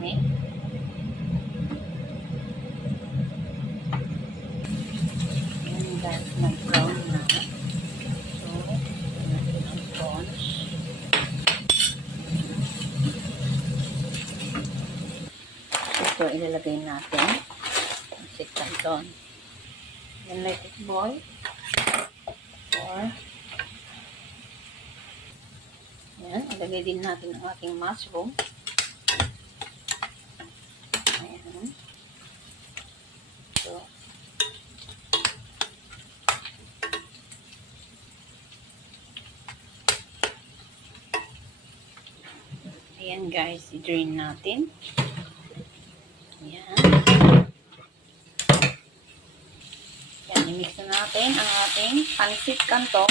init. Ayan guys, nag-brown na. So, natin ang prawns. Ito ilalagay natin. Pancit Canton. Then let it boil. Ayan, ilagay din natin ang ating mushroom. Ayan. So, ayan guys, i-drain natin. Ayan. Ayan, i-mix na natin ang ating pancit canton.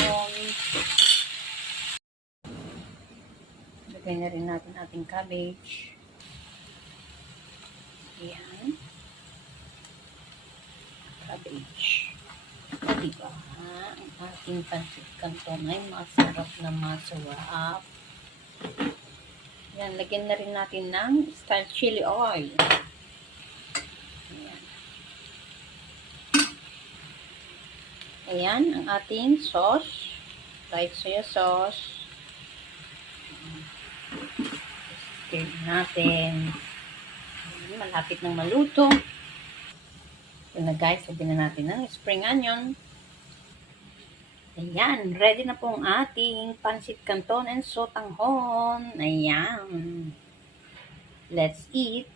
Lagay na rin natin ating cabbage. Ayan. Cabbage. Diba? Ang ating pancit canton ay masarap na masarap. Ayan, lagyan na rin natin ng star chili oil. Ayan. Ayan, ang ating sauce. Light soya sauce. Stir natin. Malapit ng maluto. Ito na guys, lagyan na natin ng spring onion. Ayan, ready na po ang ating pancit canton and sotanghon. Ayan. Let's eat.